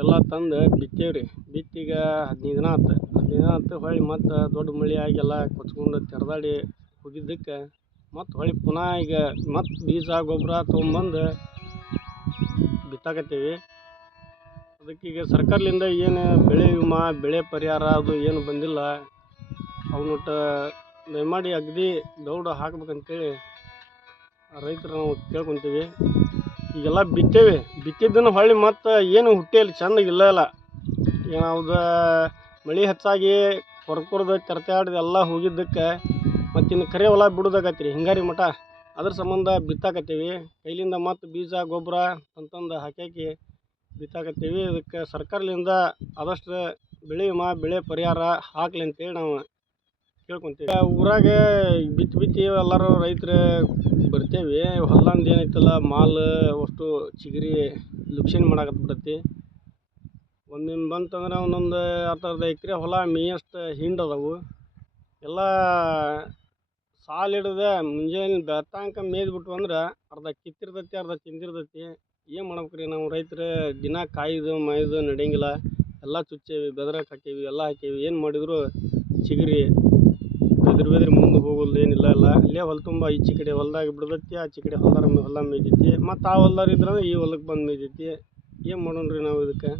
ಎಲ್ಲ ತಂದು ಬಿತ್ತೇವ್ರಿ. ಬಿತ್ತೀಗ 15 ದಿನ ಆತು. 15 ದಿನ ಆತು. ಹೊಳ್ಳಿ ಮತ್ತು ದೊಡ್ಡ ಮಳೆ ಆಗಿ ಎಲ್ಲ ಕೊಚ್ಕೊಂಡು ತೆರೆದಾಡಿ ಹೋಗಿದ್ದಕ್ಕೆ ಮತ್ತು ಹೊಳ್ಳಿ ಪುನಃ ಈಗ ಮತ್ತು ಬೀಜ ಗೊಬ್ಬರ ತೊಗೊಂಬಂದು ಬಿತ್ತಾಕತ್ತೀವಿ. ಅದಕ್ಕೀಗ ಸರ್ಕಾರದಿಂದ ಏನು ಬೆಳೆ ವಿಮಾ ಬೆಳೆ ಪರಿಹಾರ ಅದು ಏನು ಬಂದಿಲ್ಲ. ಅವನ್ನೊಟ್ಟು ದಯಮಾಡಿ ಅಗದಿ ದೌಡು ಹಾಕ್ಬೇಕಂತೇಳಿ ರೈತರು ನಾವು ಕೇಳ್ಕೊತೀವಿ. ಈಗೆಲ್ಲ ಬಿತ್ತೇವೆ. ಬಿತ್ತಿದ್ದನ್ನು ಹೊಳ್ಳಿ ಮತ್ತು ಏನು ಹುಟ್ಟಿಯಲ್ಲಿ ಚೆಂದಾಗಿ ಇಲ್ಲ. ಈಗ ನಾವು ಮಳೆ ಹೆಚ್ಚಾಗಿ ಕೊರ್ದು ತೆರತಾಡ್ದು ಎಲ್ಲ ಹೋಗಿದ್ದಕ್ಕೆ ಮತ್ತು ಇನ್ನು ಕರೆ ಹೊಲ ಬಿಡೋದಾಗತ್ರಿ ಹಿಂಗಾರಿ ಮಠ. ಅದ್ರ ಸಂಬಂಧ ಬಿತ್ತಾಕತ್ತೀವಿ. ಕೈಲಿಂದ ಮತ್ತು ಬೀಜ ಗೊಬ್ಬರ ಅಂತಂದು ಹಾಕಿ ಬಿತ್ತಾಕತ್ತೀವಿ. ಇದಕ್ಕೆ ಸರ್ಕಾರದಿಂದ ಆದಷ್ಟು ಬೆಳೆ ವಿಮಾ ಬೆಳೆ ಪರಿಹಾರ ಹಾಕ್ಲಿ ಅಂತೇಳಿ ನಾವು ಕೇಳ್ಕೊತೀವಿ. ಊರಾಗ ಬಿತ್ತಿ ಎಲ್ಲರೂ ರೈತರು ಬರ್ತೇವೆ. ಹೊಲ್ದಂದು ಏನೈತಲ್ಲ ಮಾಲ್ ಅಷ್ಟು ಚಿಗರಿ ಲುಕ್ಷಣೆ ಮಾಡಾಕತ್ಬಿಟ್ಟೈತಿ. ಒಂದಿನ ಬಂತಂದ್ರೆ ಒಂದೊಂದು 10 ಎಕರೆ ಹೊಲ ಮೇಯಷ್ಟು ಹಿಂಡದವು. ಎಲ್ಲ ಸಾಲು ಹಿಡ್ದು ಮುಂಜಾನೆ ಬೆಳ್ತಂಕ ಮೇಯ್ದುಬಿಟ್ಟು ಅಂದ್ರೆ ಅರ್ಧ ಕಿತ್ತಿರ್ತೈತಿ, ಅರ್ಧ ತಿಂದಿರ್ತೈತಿ. ಏನು ಮಾಡ್ಬೇಕ್ರಿ ನಾವು ರೈತರು? ದಿನ ಕಾಯ್ದು ಮಾಯ್ದು ನಡೆಯಂಗಿಲ್ಲ. ಎಲ್ಲ ಚುಚ್ಚೇವಿ, ಬೆದ್ರಕ್ಕೆ ಹಾಕೇವಿ, ಎಲ್ಲ ಹಾಕೇವಿ. ಏನು ಮಾಡಿದ್ರು ಚಿಗರಿ ಬೆದ್ರಿ ಮುಂದೆ ಹೋಗೋದು ಏನಿಲ್ಲ. ಅಲ್ಲೇ ಹೊಲ ತುಂಬ ಈಚೆ ಕಡೆ ಹೊಲ್ದಾಗ ಬಿಡ್ದೈತಿ, ಆಚೆ ಕಡೆ ಹೊಲ ಮೇಯ್ದೈತಿ. ಮತ್ತು ಆ ಹೊಲ್ದಾರ ಇದ್ರೆ ಈ ಹೊಲಕ್ಕೆ ಬಂದು ಮೇಯ್ದೈತಿ. ಏನು ಮಾಡೋಣ್ರಿ ನಾವು ಇದಕ್ಕೆ?